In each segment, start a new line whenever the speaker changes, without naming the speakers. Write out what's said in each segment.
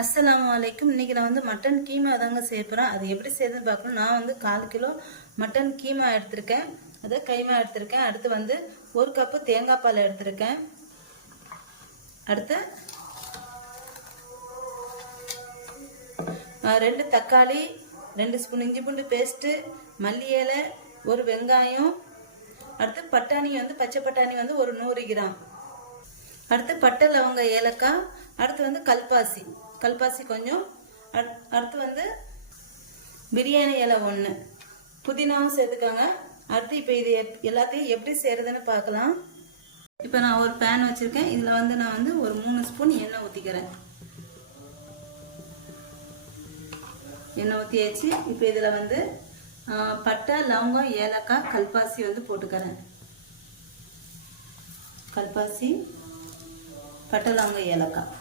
அஸ்லாம் வலைக்கும் இன்றைக்கி நான் வந்து மட்டன் கீமா தாங்க செய்ய போகிறேன் அது எப்படி செய்யுதுன்னு பார்க்கணும். நான் வந்து கால் கிலோ மட்டன் கீமா எடுத்திருக்கேன். அதை கைமா எடுத்திருக்கேன். அடுத்து வந்து ஒரு கப்பு தேங்காய் பால் எடுத்திருக்கேன். அடுத்து ரெண்டு தக்காளி ரெண்டு ஸ்பூன் இஞ்சி பூண்டு பேஸ்ட்டு மல்லி இலை ஒரு வெங்காயம். அடுத்து பட்டாணி வந்து பச்சை பட்டாணி வந்து ஒரு நூறு கிராம். அடுத்து பட்டை லவங்க ஏலக்காய். அடுத்து வந்து கல்பாசி. கல்பாசி கொஞ்சம். அடுத்து வந்து பிரியாணி இலை ஒன்று புதினாவும் சேர்த்துக்கோங்க. அடுத்து இப்போ இது எப்- எல்லாத்தையும் எப்படி செய்கிறதுன்னு பார்க்கலாம். இப்போ நான் ஒரு பேன் வச்சுருக்கேன். இதில் வந்து நான் வந்து ஒரு மூணு ஸ்பூன் எண்ணெய் ஊற்றிக்கிறேன் எண்ணெய் ஊற்றியாச்சு இப்போ இதில் வந்து பட்டை லவங்கம் ஏலக்காய் கல்பாசி வந்து போட்டுக்கிறேன். கல்பாசி பட்டை லவங்கம் ஏலக்காய்.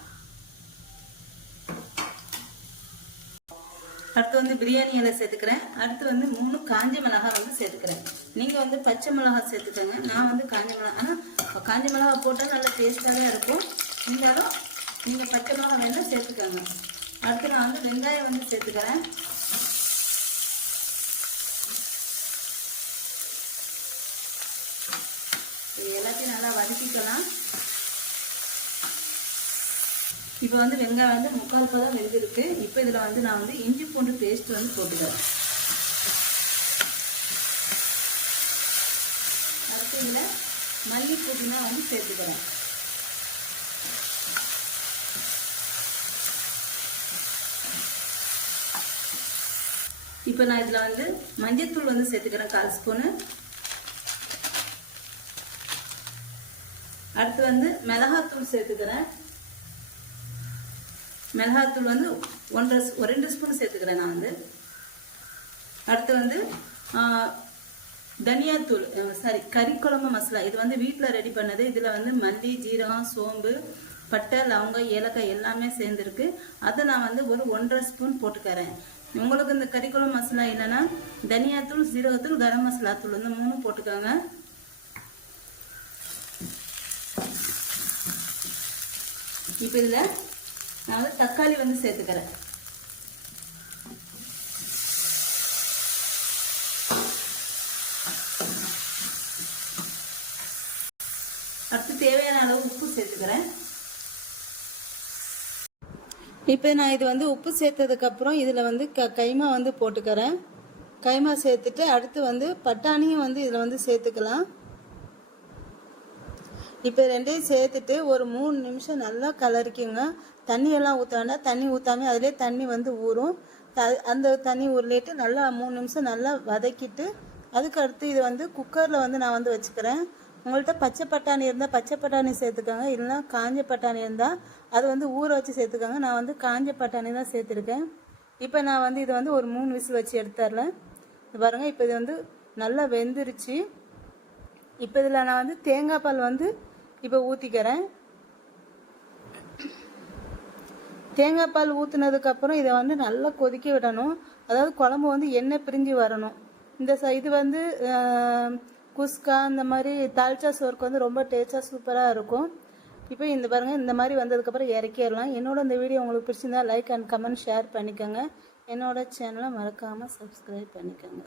அடுத்து வந்து பிரியாணி இலை சேர்த்துக்கிறேன். அடுத்து வந்து மூணு காஞ்ச மிளகா வந்து சேர்த்துக்கிறேன். நீங்கள் வந்து பச்சை மிளகா சேர்த்துக்கோங்க. நான் வந்து காஞ்ச மிளகா. ஆனால் காஞ்ச மிளகாய் போட்டால் நல்லா டேஸ்ட்டாக இருக்கும். இருந்தாலும் நீங்கள் பச்சை மிளகா வேணால் சேர்த்துக்கோங்க. அடுத்து நான் வந்து வெங்காயம் வந்து சேர்த்துக்கிறேன். எல்லாத்தையும் நல்லா வதக்கிக்கலாம். இப்போ வந்து வெங்காயம் வந்து முக்கால் தான் வெந்திருக்கு. இப்போ இதில் வந்து நான் வந்து இஞ்சி பூண்டு பேஸ்ட் வந்து போட்டுக்கிறேன். அடுத்து இதில் மல்லி புதினா வந்து சேர்த்துக்கிறேன். இப்போ நான் இதில் வந்து மஞ்சத்தூள் வந்து சேர்த்துக்கிறேன் கால் ஸ்பூனு. அடுத்து வந்து மிளகாத்தூள் சேர்த்துக்கிறேன். மிளகாத்தூள் வந்து ஒன்றரை ஒரு ரெண்டு ஸ்பூன் சேர்த்துக்கிறேன் நான் வந்து. அடுத்து வந்து தனியாத்தூள் சாரி கறி குழம்பு மசாலா. இது வந்து வீட்டில் ரெடி பண்ணது. இதில் வந்து மல்லி ஜீரகம் சோம்பு பட்டை லவங்கம் ஏலக்காய் எல்லாமே சேர்ந்துருக்கு. அதை நான் வந்து ஒரு ஒன்றரை ஸ்பூன் போட்டுக்கிறேன். உங்களுக்கு இந்த கறி குழம்பு மசாலா இல்லைன்னா தனியாத்தூள் ஜீரகத்தூள் கரம் மசாலா தூள் வந்து மூணு போட்டுக்கோங்க. இப்போ இதில் நான் வந்து தக்காளி வந்து சேர்த்துக்கிறேன். அடுத்து தேவையான அளவு உப்பு சேர்த்துக்கிறேன். இப்போ நான் இது வந்து உப்பு சேர்த்ததுக்கப்புறம் இதில் வந்து க கைமா வந்து போட்டுக்கிறேன். கைமா சேர்த்துட்டு அடுத்து வந்து பட்டாணியும் வந்து இதில் வந்து சேர்த்துக்கலாம். இப்போ ரெண்டையும் சேர்த்துட்டு ஒரு மூணு நிமிஷம் நல்லா கலரிக்குங்க. தண்ணியெல்லாம் ஊற்ற வேண்டாம் தண்ணி ஊற்றாமே அதிலே தண்ணி வந்து ஊறும். த அந்த தண்ணி உருளிட்டு நல்லா மூணு நிமிஷம் நல்லா வதக்கிட்டு அதுக்கடுத்து இது வந்து குக்கரில் வந்து நான் வந்து வச்சுக்கிறேன். உங்கள்கிட்ட பச்சை பட்டாணி இருந்தால் பச்சை பட்டாணி சேர்த்துக்கோங்க. இல்லைன்னா காஞ்ச பட்டாணி இருந்தால் அது வந்து ஊற வச்சு சேர்த்துக்கோங்க. நான் வந்து காஞ்ச பட்டாணி தான் சேர்த்துருக்கேன். இப்போ நான் வந்து இது வந்து ஒரு மூணு விசில் வச்சு எடுத்துர்றேன் பாருங்கள் இப்போ இது வந்து நல்லா வெந்துருச்சு. இப்போ இதில் நான் வந்து தேங்காய் பால் வந்து இப்போ ஊற்றிக்கிறேன் தேங்காய் பால் ஊற்றுனதுக்கப்புறம் இதை வந்து நல்லா கொதிக்க விடணும். அதாவது குழம்பு வந்து எண்ணெய் பிரிஞ்சு வரணும். இந்த ச இது வந்து குஸ்கா இந்த மாதிரி தால்ச்சா சோறுக்கு வந்து ரொம்ப டேஸ்டாக சூப்பராக இருக்கும். இப்போ இந்த பாருங்கள் இந்த மாதிரி வந்ததுக்கப்புறம் இறக்கிடலாம். என்னோட இந்த வீடியோ உங்களுக்கு பிடிச்சிருந்தா லைக் அண்ட் கமெண்ட் ஷேர் பண்ணிக்கோங்க. என்னோட சேனலை மறக்காமல் சப்ஸ்கிரைப் பண்ணிக்கோங்க.